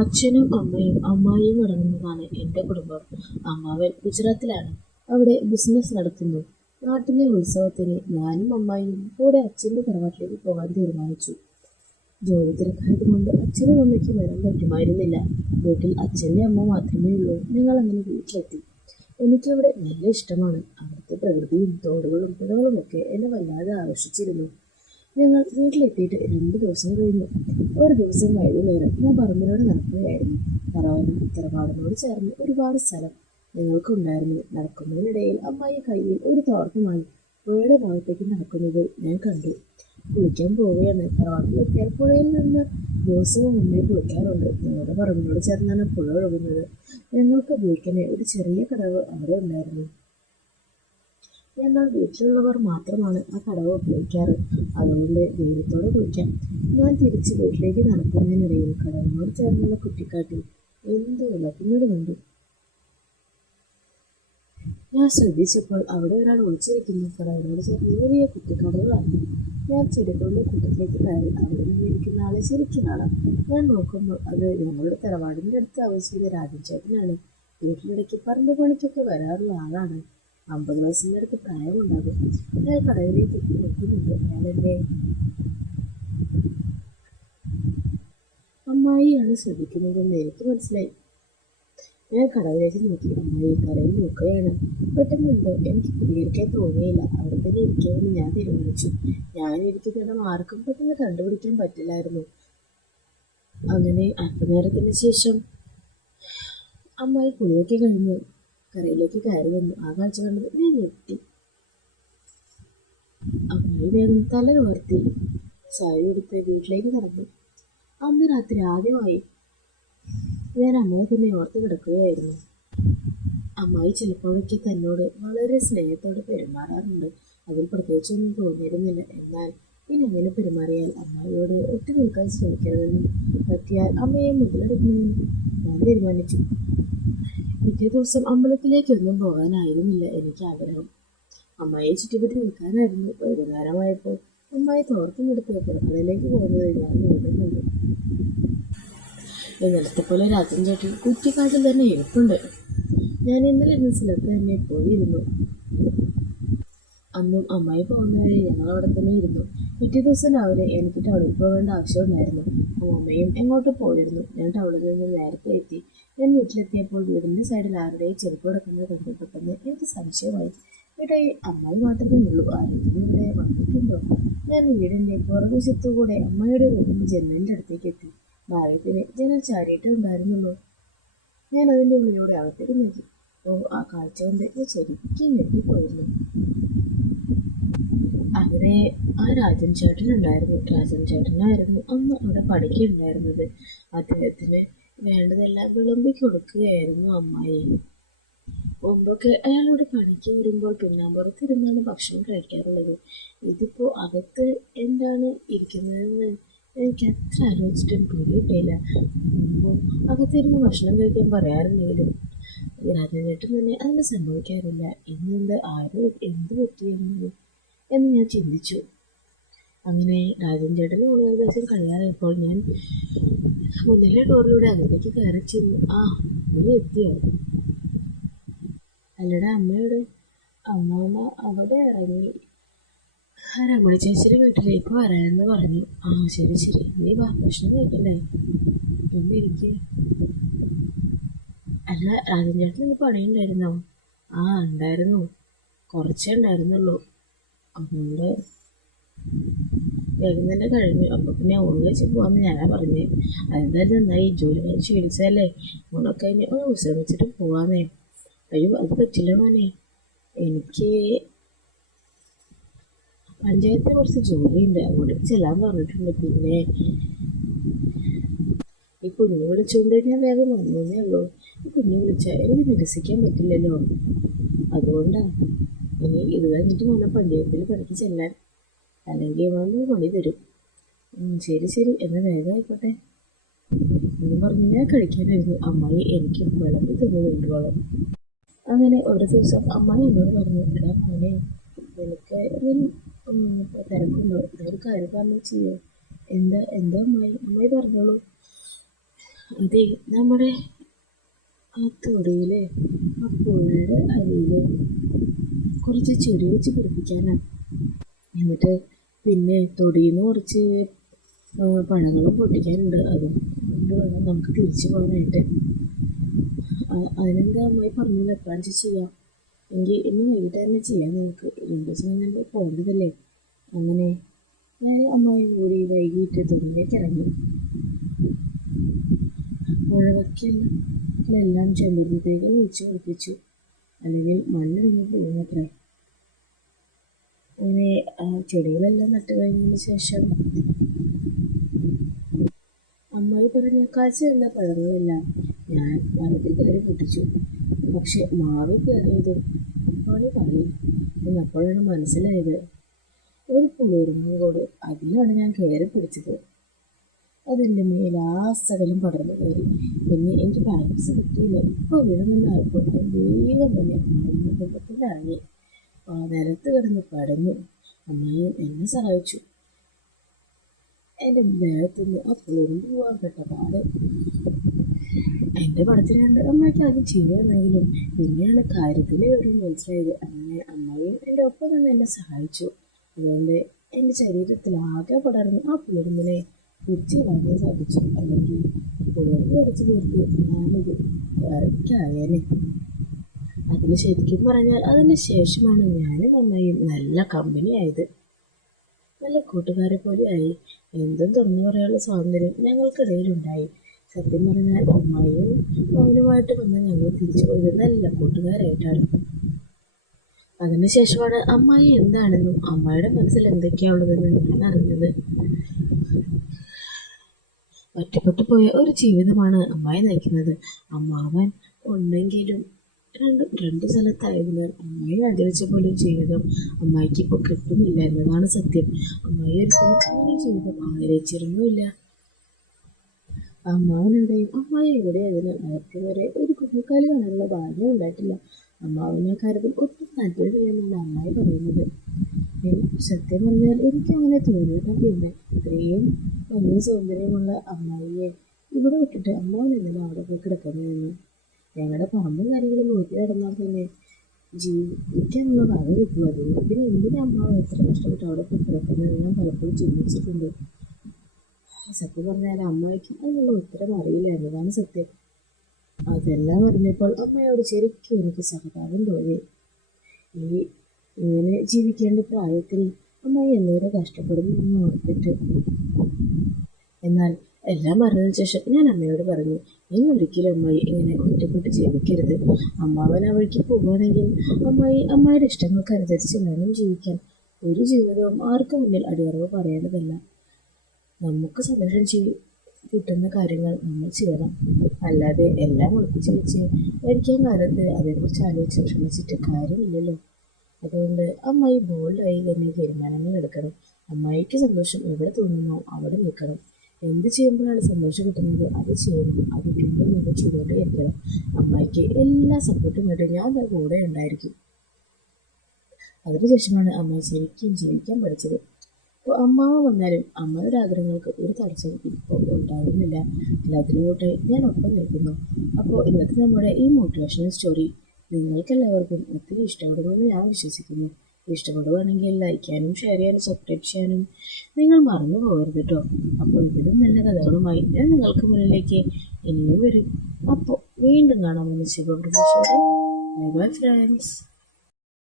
അച്ഛനും അമ്മയും അമ്മായിയും അടങ്ങുന്നതാണ് എൻ്റെ കുടുംബം. അമ്മാവൻ ഗുജറാത്തിലാണ്. അവിടെ ബിസിനസ് നടത്തുന്നു. നാട്ടിലെ ഉത്സവത്തിന് ഞാനും അമ്മായിയും കൂടെ അച്ഛൻ്റെ തറവാട്ടിലേക്ക് പോകാൻ തീരുമാനിച്ചു. ജോലി തിരക്കായതുകൊണ്ട് അച്ഛനും അമ്മയ്ക്കും വരാൻ പറ്റുമായിരുന്നില്ല. വീട്ടിൽ അച്ഛൻ്റെ അമ്മ മാത്രമേ ഉള്ളൂ. ഞങ്ങൾ അങ്ങനെ വീട്ടിലെത്തി. എനിക്കവിടെ നല്ല ഇഷ്ടമാണ്. അവിടുത്തെ പ്രകൃതിയും തോടുകളും പുഴകളുമൊക്കെ എന്നെ വല്ലാതെ ആകർഷിച്ചിരുന്നു. ഞങ്ങൾ വീട്ടിലെത്തിയിട്ട് 2 ദിവസം കഴിഞ്ഞു. ഒരു ദിവസം വൈകുന്നേരം ഞാൻ പറമ്പിലൂടെ നടക്കുകയായിരുന്നു. തറവാടിനോട് ചേർന്ന് ഒരുപാട് സ്ഥലം ഞങ്ങൾക്കുണ്ടായിരുന്നു. നടക്കുന്നതിനിടയിൽ അമ്മായി കയ്യിൽ ഒരു തോർത്തുമായി പുഴയുടെ ഭാഗത്തേക്ക് നടക്കുന്നത് ഞാൻ കണ്ടു. കുളിക്കാൻ പോവുകയാണ്. തറവാട്ടിലെത്തിയാൽ പുഴയിൽ നിന്ന് ദിവസവും മുന്നേ കുളിക്കാറുണ്ട്. ഞങ്ങളുടെ പറമ്പിനോട് ചേർന്നാണ് പുഴ ഒഴുകുന്നത്. ഞങ്ങൾക്ക് ഉപയോഗിക്കാൻ ഒരു ചെറിയ കടവ് അവിടെ ഉണ്ടായിരുന്നു. ഞങ്ങൾ വീട്ടിലുള്ളവർ മാത്രമാണ് ആ കടവ് ഉപയോഗിക്കാറ്. അതുകൊണ്ട് ധൈര്യത്തോടെ കുളിക്കാം. ഞാൻ തിരിച്ച് വീട്ടിലേക്ക് നടക്കുന്നതിനിടയിൽ കടവിനോട് ചേർന്നുള്ള കുറ്റിക്കാട്ടിൽ എന്ത് വിളക്കുന്നത് കണ്ടു. ഞാൻ ശ്രദ്ധിച്ചപ്പോൾ അവിടെ ഒരാൾ ഒളിച്ചിരിക്കുന്നു. കടവിനോട് ചേർന്ന് വലിയ കുറ്റിക്കാടുകളാണ്. ഞാൻ ചെടികളുടെ കൂട്ടത്തിലേക്ക് കയറി. അവിടെ നിന്നിരിക്കുന്ന ആളെ ശരിക്കും കാണാം. ഞാൻ നോക്കുമ്പോൾ അത് ഞങ്ങളുടെ തറവാടിൻ്റെ അടുത്ത് താമസിക്കുന്ന രാജൻ ചേട്ടനാണ്. വീട്ടിലിടയ്ക്ക് പറമ്പ് പണിക്കൊക്കെ വരാറുള്ള ആളാണ്. 50 വയസ്സിൻ്റെ അടുത്ത് പ്രായമുണ്ടാകും. അയാൾ കടവിലേക്ക് നോക്കുന്നുണ്ട്. അയാൾ എൻ്റെ അമ്മായിയാണ് ശ്രദ്ധിക്കുന്നതെന്ന് എനിക്ക് മനസ്സിലായി. ഞാൻ കടവിലേക്ക് നോക്കി. അമ്മായി കരയിൽ നോക്കുകയാണ്. പെട്ടെന്നെന്തോ എനിക്ക് പ്രതികരിക്കാൻ തോന്നിയില്ല. അവിടെ തന്നെ ഇരിക്കുമെന്ന് ഞാൻ തീരുമാനിച്ചു. ഞാനിരിക്കുന്നിടം ആർക്കും പെട്ടെന്ന് കണ്ടുപിടിക്കാൻ പറ്റില്ലായിരുന്നു. അങ്ങനെ അല്പനേരത്തിന് ശേഷം അമ്മായി കുളിയൊക്കെ കഴിഞ്ഞു കരയിലേക്ക് കയറി വന്നു. ആ കാഴ്ച കണ്ടത് ഞാൻ ഞെട്ടി. അമ്മായി വേഗം തല ഉയർത്തി സാരി എടുത്ത് വീട്ടിലേക്ക് നടന്നു. അന്ന് രാത്രി ആദ്യമായി ഞാൻ അമ്മയെ തന്നെ ഓർത്ത് കിടക്കുകയായിരുന്നു. അമ്മായി ചിലപ്പോഴൊക്കെ തന്നോട് വളരെ സ്നേഹത്തോടെ പെരുമാറാറുണ്ട്. അതിൽ പ്രത്യേകിച്ചൊന്നും തോന്നിയിരുന്നില്ല. എന്നാൽ പിന്നെ അങ്ങനെ പെരുമാറിയാൽ അമ്മായിയോട് ഒറ്റ നിൽക്കാൻ ശ്രമിക്കരുതെന്നും പറ്റിയാൽ അമ്മയെ മുതലെടുക്കണമെന്നും ഞാൻ തീരുമാനിച്ചു. പിറ്റേ ദിവസം അമ്പലത്തിലേക്കൊന്നും പോകാനായിരുന്നില്ല എനിക്ക് ആഗ്രഹം. അമ്മായിയെ ചുറ്റിപ്പറ്റി നിൽക്കാനായിരുന്നു. വൈകുന്നേരമായപ്പോൾ അമ്മായി തോർത്തുമെടുത്ത് കിടപ്പറയിലേക്ക് പോകുന്നത് ഞാൻ വീണ്ടും കണ്ടു. ഇന്നലത്തെ പോലെ രാജൻ ചേട്ടൻ കുറ്റിക്കാട്ടിൽ തന്നെ ഇരിപ്പുണ്ട്. ഞാൻ ഇന്നലെ ഇരുന്ന സ്ഥലത്ത് തന്നെ പോയിരുന്നു. അന്നും അമ്മായി പോകുന്നവരെ ഞങ്ങൾ അവിടെ തന്നെ ഇരുന്നു. പിറ്റേ ദിവസം രാവിലെ എനിക്ക് ടൗണിൽ പോകേണ്ട ആവശ്യമുണ്ടായിരുന്നു. അമ്മയും എങ്ങോട്ട് പോയിരുന്നു. ഞാൻ ടൗണിൽ നിന്ന് നേരത്തെ എത്തി. ഞാൻ വീട്ടിലെത്തിയപ്പോൾ വീടിൻ്റെ സൈഡിൽ ആരുടെയും ചെരുപ്പ് കിടക്കുന്നത് കണ്ടപ്പെട്ടെന്ന് എനിക്ക് സംശയമായി. ഇവിടെ അമ്മായി മാത്രമേ ഉള്ളൂ. ആരെങ്കിലും ഇവിടെ വന്നിട്ടുണ്ടോ? ഞാൻ വീടിൻ്റെ പുറകുവശത്തുകൂടെ അമ്മയുടെ റൂമിൻ്റെ ജനലിൻ്റെ അടുത്തേക്ക് എത്തി. ഭാഗ്യത്തിന് ജനൽ ചാരിയിട്ടേ ഉണ്ടായിരുന്നുള്ളൂ. ഞാൻ അതിൻ്റെ ഉള്ളിലൂടെ അകത്തേക്ക് നോക്കി. ആ കാഴ്ച കൊണ്ട് ഞാൻ ശരിക്കും ഞെട്ടിപ്പോയിരുന്നു. അവിടെ ആ രാജൻ ചേട്ടൻ ഉണ്ടായിരുന്നു. രാജൻ ചേട്ടനായിരുന്നു അന്ന് അവിടെ പണിക്കുണ്ടായിരുന്നത്. അദ്ദേഹത്തിന് വേണ്ടതെല്ലാം വിളമ്പി കൊടുക്കുകയായിരുന്നു അമ്മായി. മുമ്പൊക്കെ അയാളോട് പണിക്ക് വരുമ്പോൾ പിന്നാമ്പുറത്തിരുന്നാണ് ഭക്ഷണം കഴിക്കാറുള്ളത്. ഇതിപ്പോൾ അകത്ത് എന്താണ് ഇരിക്കുന്നതെന്ന് എനിക്ക് അത്ര ആലോചിച്ചിട്ടും പിടിയിട്ടില്ല. മുമ്പ് അകത്തിരുന്ന് ഭക്ഷണം കഴിക്കാൻ പറയാറുണ്ടെങ്കിലും രാജൻ ചേട്ടൻ തന്നെ അതിന് സംഭവിക്കാറില്ല. ഇന്നെന്ത് ആരും എന്ത് പറ്റിയെന്ന് ഞാൻ ചിന്തിച്ചു. അങ്ങനെ രാജൻ ചേട്ടന് ഏകദേശം കഴിയാറായപ്പോൾ ഞാൻ മുന്നിലെ ഡോറിലൂടെ അകത്തേക്ക് കയറി ചെന്നു. നീ എത്തിയോ? അല്ലടെ അമ്മയോട്? അമ്മമ്മ അവിടെ ഇറങ്ങി രമണി ചേച്ചിയുടെ വീട്ടിലേക്ക് വരാമെന്ന് പറഞ്ഞു. ശരി ശരി, നീ വാ, ഭക്ഷണം കഴിക്കണ്ടേ? പിന്നെ എനിക്ക് അല്ല, രാജൻ ചേട്ടൻ ഇന്ന് പണിയുണ്ടായിരുന്നോ? ഉണ്ടായിരുന്നു. കുറച്ചേ ഉണ്ടായിരുന്നുള്ളൂ. അതുകൊണ്ട് വേഗം തന്നെ കഴിഞ്ഞു. അപ്പോൾ പിന്നെ ഊണ് കഴിച്ച് പോകാമെന്ന് ഞാനാ പറഞ്ഞേ. അതെന്തായാലും നന്നായി. ജോലി കഴിച്ച് വിളിച്ചതല്ലേ, ഊണൊക്കെ കഴിഞ്ഞ് ഒന്ന് വിശ്രമിച്ചിട്ട് പോകാമെന്നേ. അയ്യോ, അത് പറ്റില്ല മോനെ. എനിക്ക് പഞ്ചായത്തിന് കുറച്ച് ജോലിയുണ്ട്, അങ്ങോട്ടേക്ക് ചെല്ലാൻ പറഞ്ഞിട്ടുണ്ട്. പിന്നെ ഈ കുഞ്ഞു വിളിച്ചുകൊണ്ട് ഞാൻ വേഗം വന്നേ ഉള്ളൂ. ഈ കുഞ്ഞു വിളിച്ചാൽ എനിക്ക് നിരസിക്കാൻ പറ്റില്ലല്ലോ. അതുകൊണ്ടാണ് ഇനി ഇത് കഴിഞ്ഞിട്ട് വേണം പഞ്ചായത്തിൽ പണിക്ക് ചെല്ലാൻ, അല്ലെങ്കിൽ വന്ന് പണി തരും. ശരി ശരി, എന്നാൽ വേഗം ആയിക്കോട്ടെ എന്ന് പറഞ്ഞ് ഞാൻ കഴിക്കാനായിരുന്നു. അമ്മായി എനിക്ക് വിളമ്പി തന്നു വേണ്ടുവോളം. അങ്ങനെ ഒരു ദിവസം അമ്മായി എന്നോട് പറഞ്ഞു, എടാ മോനെ, നിനക്ക് തിരക്കുണ്ടോ? ഇതൊരു കാര്യം പറഞ്ഞു ചെയ്യോ? എന്താ അമ്മായി പറഞ്ഞോളൂ. അതെ, നമ്മുടെ ആ തൊടിയിലെ ആ പുഴയുടെ അരിയില് കുറച്ച് ചെടി വെച്ച് പിടിപ്പിക്കാനാണ്. എന്നിട്ട് പിന്നെ തൊടിയിൽ നിന്ന് കുറച്ച് പഴങ്ങളും പൊട്ടിക്കാനുണ്ട്. അതും കൊണ്ട് വേണം നമുക്ക് തിരിച്ചു പോകാനായിട്ട്. അതിനെന്താ അമ്മായി പറഞ്ഞത്, എപ്പോഴാണെന്ന് വെച്ചാൽ ചെയ്യാം. എങ്കിൽ ഇന്ന് വൈകിട്ട് തന്നെ ചെയ്യാം. നമുക്ക് 2 ദിവസം കഴിഞ്ഞിട്ട് പോകേണ്ടതല്ലേ. അങ്ങനെ ഞാൻ അമ്മായിയും കൂടി വൈകിട്ട് തൊടിയിലേക്ക് ഇറങ്ങി. പുഴവക്കിലെല്ലാം ചെമ്പരത്തി തൈകൾ വെച്ച് പിടിപ്പിച്ചു, അല്ലെങ്കിൽ മണ്ണിടിഞ്ഞ് പോകുന്നത്രേ. അങ്ങനെ ചെടികളെല്ലാം നട്ടു കഴിഞ്ഞതിന് ശേഷം അമ്മായി പറഞ്ഞ കാഴ്ച വന്ന പഴങ്ങളെല്ലാം ഞാൻ മരത്തിൽ കയറി പൊട്ടിച്ചു. പക്ഷെ മാവിൽ കയറിയതും പണി പാളി എന്നപ്പോഴാണ് മനസ്സിലായത്. ഒരു പുളിയുറുമ്പും കൂട് അതിലാണ് ഞാൻ കയറി പിടിച്ചത്. അതെൻ്റെ മേലാസകലം പടർന്നു കയറി. പിന്നെ എനിക്ക് ബാലൻസ് കിട്ടിയില്ല. ഇപ്പോൾ വീഴുമെന്നായപ്പോൾ ഞാൻ വേഗം തന്നെ കുടുംബത്തിൻ്റെ ഇറങ്ങി നിലത്ത് കിടന്ന് പടഞ്ഞു. അമ്മയും എന്നെ സഹായിച്ചു. എൻ്റെ ദേഹത്തുനിന്ന് ആ പുളിയുറുമ്പ് പോകാൻ പെട്ട പാട് എൻ്റെ പടത്തിൽ കണ്ട് അമ്മയ്ക്ക് അത് ചെയ്യുമെന്നെങ്കിലും പിന്നെയാണ് കാര്യത്തിൻ്റെ ഒരു മനസ്സിലായത്. അങ്ങനെ അമ്മയും എൻ്റെ ഒപ്പം നിന്ന് എന്നെ സഹായിച്ചു. അതുകൊണ്ട് എൻ്റെ ശരീരത്തിൽ ആകെ പടർന്ന് ആ പുളിയുറുമ്പിനെ പിടിച്ചു കളയാൻ സാധിച്ചു. അല്ലെങ്കിൽ പുളിയുറുമ്പ് കടിച്ചു തീർത്ത് ഞാനൊരു വരയ്ക്കായേനെ. അതിന് ശരിക്കും പറഞ്ഞാൽ അതിന് ശേഷമാണ് ഞാനും അമ്മയും നല്ല കമ്പനിയായത്. നല്ല കൂട്ടുകാരെ പോലെ ആയി. എന്തും തുറന്നു പറയാനുള്ള സ്വാതന്ത്ര്യം ഞങ്ങൾക്കിടയിലുണ്ടായി. സത്യം പറഞ്ഞാൽ അമ്മായിയും മൗനമായിട്ട് വന്ന് ഞങ്ങൾ തിരിച്ചു പോയത് നല്ല കൂട്ടുകാരായിട്ടാണ്. അതിനുശേഷമാണ് അമ്മായി എന്താണെന്നും അമ്മായിയുടെ മനസ്സിൽ എന്തൊക്കെയാണുള്ളതെന്നും ഞാൻ അറിഞ്ഞത്. ഒറ്റപ്പെട്ടു പോയ ഒരു ജീവിതമാണ് അമ്മായി നയിക്കുന്നത്. അമ്മാവൻ ഉണ്ടെങ്കിലും രണ്ട് സ്ഥലത്തായതിനാൽ അമ്മായി ആഗ്രഹിച്ച പോലെ ഒരു ജീവിതം അമ്മായിക്ക് ഇപ്പോൾ കിട്ടുന്നില്ല എന്നതാണ് സത്യം. അമ്മായി ഒരിക്കലും അങ്ങനെ ജീവിതം ആഗ്രഹിച്ചിരുന്നുമില്ല. അമ്മാവനെവിടെയും അമ്മായി എവിടെയായതിനാൽ അവർക്ക് വരെ ഒരു കുഞ്ഞിക്കാല് കാണാനുള്ള ഭാഗ്യം ഉണ്ടായിട്ടില്ല. അമ്മാവനെ കാര്യത്തിൽ ഒട്ടും താല്പര്യമില്ലെന്നാണ് അമ്മായി പറയുന്നത്. സത്യം പറഞ്ഞാൽ എനിക്ക് അങ്ങനെ തോന്നിയിട്ടൊക്കെയില്ല. ഇത്രയും വലിയ സൗന്ദര്യമുള്ള അമ്മായിയെ ഇവിടെ വിട്ടിട്ട് അമ്മാവൻ എന്തിനാ അവിടെ പോയി കിടക്കുന്നതെന്ന്. ഞങ്ങളുടെ പറമ്പും കാര്യങ്ങളും നോക്കി നടന്നാൽ തന്നെ ജീവിക്കാനുള്ള ഭാഗം കിട്ടുള്ളൂ. അതുകൊണ്ട് പിന്നെ എന്തിനാ അമ്മാവൻ എത്ര കഷ്ടപ്പെട്ട് അവിടെ പോയി കിടക്കുന്നതെന്ന് ഞാൻ പലപ്പോഴും ചിന്തിച്ചിട്ടുണ്ട്. സത്യം പറഞ്ഞാൽ അമ്മായിക്ക് അതിനുള്ള ഉത്തരം അറിയില്ല എന്നതാണ് സത്യം. അതെല്ലാം അറിഞ്ഞപ്പോൾ അമ്മയോട് ശരിക്കും എനിക്ക് സഹതാപം തോന്നി. ഇങ്ങനെ ജീവിക്കേണ്ട പ്രായത്തിൽ അമ്മായി എന്നോട് കഷ്ടപ്പെടുന്നു ഓർത്തിട്ട്. എന്നാൽ എല്ലാം അറിഞ്ഞതിന് ശേഷം ഞാൻ അമ്മയോട് പറഞ്ഞു, ഇനി ഒരിക്കലും അമ്മായി ഇങ്ങനെ ഒറ്റപ്പെട്ട് ജീവിക്കരുത്. അമ്മാവൻ ആ വഴിക്ക് പോവുകയാണെങ്കിൽ അമ്മായിയുടെ ഇഷ്ടങ്ങൾക്കനുസരിച്ച് വേണം ജീവിക്കാൻ. ഒരു ജീവിതവും ആർക്കും മുന്നിൽ അടിയറവ് പറയേണ്ടതല്ല. നമുക്ക് സന്തോഷം കിട്ടുന്ന കാര്യങ്ങൾ നമ്മൾ ചെയ്യണം. അല്ലാതെ എല്ലാം ഒളിപ്പിച്ച് വെച്ച് മരിക്കാൻ കാലത്ത് അതേക്കുറിച്ച് ആലോചിച്ച് വിഷമിച്ചിട്ട് കാര്യമില്ലല്ലോ. അതുകൊണ്ട് അമ്മായി ബോൾഡായി തന്നെ തീരുമാനങ്ങൾ എടുക്കണം. അമ്മായിക്ക് സന്തോഷം എവിടെ തോന്നുന്നോ അവിടെ നിൽക്കണം. എന്ത് ചെയ്യുമ്പോഴാണ് സന്തോഷം കിട്ടുന്നത് അത് ചെയ്യണം. അത് വീണ്ടും വീണ്ടും ചെയ്തുകൊണ്ടേയിരിക്കണം. അമ്മായിക്ക് എല്ലാ സപ്പോർട്ടുമായിട്ട് ഞാൻ കൂടെ ഉണ്ടായിരിക്കും. അതിനുശേഷമാണ് അമ്മായി ശരിക്കും ജീവിക്കാൻ പഠിച്ചത്. അപ്പോൾ അമ്മാവ വന്നാലും അമ്മയുടെ ആഗ്രഹങ്ങൾക്ക് ഒരു തടസ്സം ഇപ്പോൾ ഉണ്ടാകുന്നില്ല. എല്ലാത്തിനുകൂട്ടെ ഞാൻ ഒപ്പം നിൽക്കുന്നു. അപ്പോൾ ഇന്നത്തെ നമ്മുടെ ഈ മോട്ടിവേഷണൽ സ്റ്റോറി നിങ്ങൾക്കെല്ലാവർക്കും ഒത്തിരി ഇഷ്ടപ്പെടുമെന്ന് ഞാൻ വിശ്വസിക്കുന്നു. ഇഷ്ടപ്പെടുകയാണെങ്കിൽ ലൈക്ക് ചെയ്യാനും ഷെയർ ചെയ്യാനും സബ്സ്ക്രൈബ് ചെയ്യാനും നിങ്ങൾ മറന്നു പോകരുത് കേട്ടോ. അപ്പോൾ ഇതിലും നല്ല കഥകളുമായി ഞാൻ നിങ്ങൾക്ക് മുന്നിലേക്ക് ഇനിയും വരും. അപ്പോൾ വീണ്ടും കാണാമെന്ന് ശുഭപ്രതീക്ഷയോടെ. Bye bye friends.